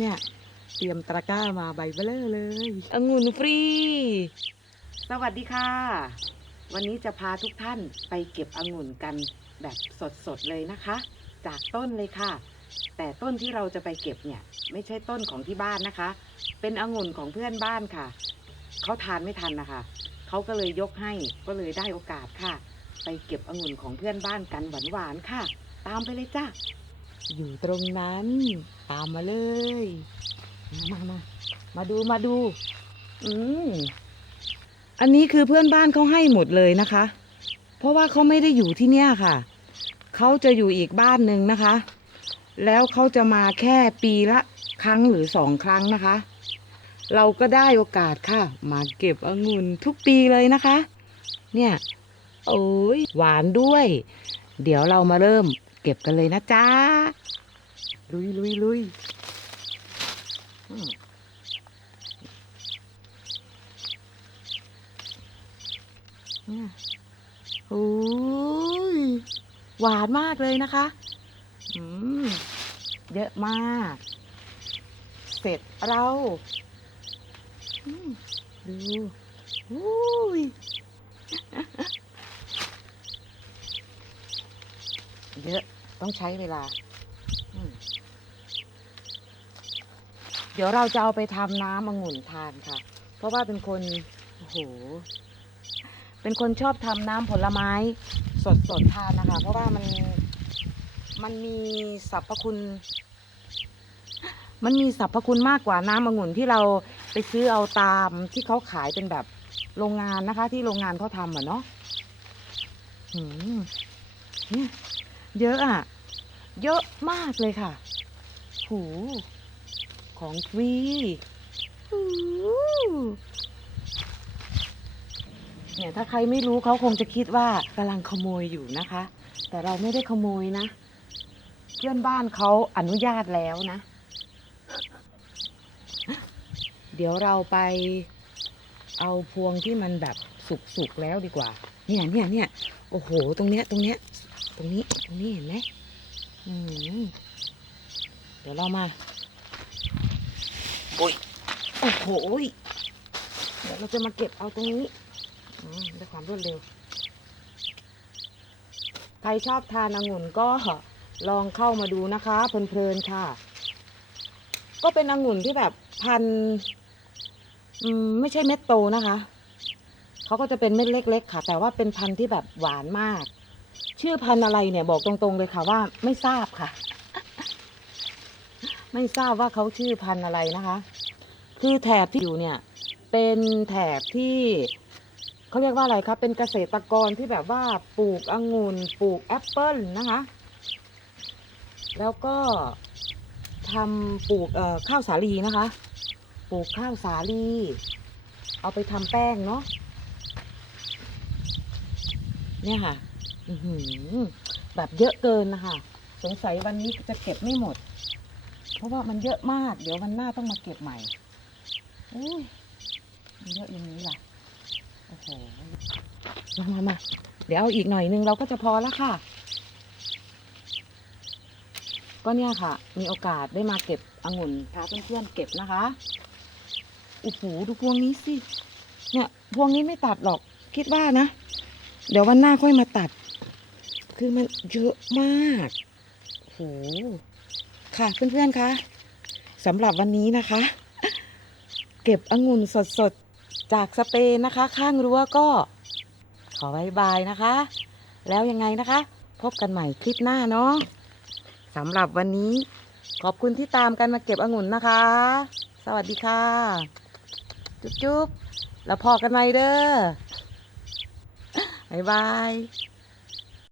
เนี่ยเตรียมตะกร้ามาใบเบลอเลยองุ่นฟรี สวัสดีค่ะ วันนี้จะพาทุกท่านไปเก็บองุ่นกันแบบสดๆเลยนะคะ จากต้นเลยค่ะ แต่ต้นที่เราจะไปเก็บเนี่ย ไม่ใช่ต้นของที่บ้านนะคะ เป็นองุ่นของเพื่อนบ้านค่ะ เขาทานไม่ทันนะคะเขาก็เลยยกให้ก็เลยได้โอกาสค่ะ ไปเก็บองุ่นของเพื่อนบ้านกันหวานๆค่ะ ตามไปเลยจ้า อยู่ตรงนั้น ตามมาเลย มามา มาดูมาดู อืมอันนี้คือเพื่อนบ้านเขาให้หมดเลยนะคะ เพราะว่าเขาไม่ได้อยู่ที่เนี่ยค่ะ เขาจะอยู่อีกบ้านหนึ่งนะคะ แล้วเขาจะมาแค่ปีละครั้งหรือสองครั้งนะคะ เราก็ได้โอกาสค่ะ มาเก็บองุ่นทุกปีเลยนะคะ เนี่ย โอ้ยหวานด้วย เดี๋ยวเรามาเริ่ม เก็บกันเลยนะจ๊ะ ลุยลุยลุยโอ้ยหวานมากเลยนะคะ อืม เยอะมาก เสร็จเราดูอุ้ยเยอะ ต้องใช้เวลา เดี๋ยวเราจะเอาไปทำน้ำองุ่นทานค่ะ เพราะว่าเป็นคนโอ้โหเป็นคนชอบทำน้ำผลไม้สดสดๆทานนะคะ เพราะว่ามันมันมีสรรพคุณ มันมีสรรพคุณมากกว่าน้ำองุ่นที่เราไปซื้อเอาตามที่เขาขายเป็นแบบโรงงานนะคะ ที่โรงงานเขาทำอะเนาะอืมนี่ เยอะอะ เยอะมากเลยค่ะ หู ของฟรีหูเนี่ยถ้าใครไม่รู้เขาคงจะคิดว่ากำลังขโมยอยู่นะคะ แต่เราไม่ได้ขโมยนะ เพื่อนบ้านเขาอนุญาตแล้วนะ เดี๋ยวเราไปเอาพวงที่มันแบบสุกๆแล้วดีกว่า เนี่ยเนี่ยเนี่ยโอ้โห ตรงเนี้ยตรงเนี้ย ตรงนี้ตรงนี้เห็นไหมอืมเดี๋ยวเรามาโอ้ยโอ้โหยเดี๋ยวเราจะมาเก็บเอาตรงนี้อืมด้วยความรวดเร็ว ใครชอบทานองุ่นก็ลองเข้ามาดูนะคะเพลินๆค่ะ ก็เป็นองุ่นที่แบบพันธุ์อืมไม่ใช่เม็ดโตนะคะ เขาก็จะเป็นเม็ดเล็ก ๆ ค่ะ แต่ว่าเป็นพันธุ์ที่แบบหวานมาก ชื่อพันธุ์อะไรเนี่ยบอกตรงๆเลยค่ะว่าไม่ทราบค่ะ ไม่ทราบว่าเขาชื่อพันธุ์อะไรนะคะ คือแถบที่อยู่เนี่ย เป็นแถบที่เขาเรียกว่าอะไรครับ เป็นเกษตรกรที่แบบว่าปลูกองุ่นปลูกแอปเปิลนะคะ แล้วก็ทำปลูกข้าวสาลีนะคะ ปลูกข้าวสาลี เอาไปทำแป้งเนาะเนี่ยค่ะ อือหือแบบเยอะเกินนะคะ สงสัยวันนี้จะเก็บไม่หมด เพราะว่ามันเยอะมาก เดี๋ยววันหน้าต้องมาเก็บใหม่อุ้ยมันเยอะอย่างนี้ล่ะ โอ้โห มามามาเดี๋ยวเอาอีกหน่อยนึงเราก็จะพอแล้วค่ะ ก็เนี่ยค่ะ มีโอกาสได้มาเก็บองุ่นพาเพื่อนๆเก็บนะคะโอ้โหดูพวงนี้สิ เนี่ยพวงนี้ไม่ตัดหรอก คิดว่านะ เดี๋ยววันหน้าค่อยมาตัด คือมันเยอะมากโหค่ะเพื่อนๆคะสำหรับวันนี้นะคะ เก็บองุ่นสดๆ จากสเปนนะคะ ข้างรั้วก็ ขอบายบายนะคะ แล้วยังไงนะคะ พบกันใหม่คลิปหน้าเนาะสำหรับวันนี้ ขอบคุณที่ตามกันมาเก็บองุ่นนะคะ สวัสดีค่ะ จุ๊บๆ แล้วพอกันใหม่เด้อบ๊ายบาย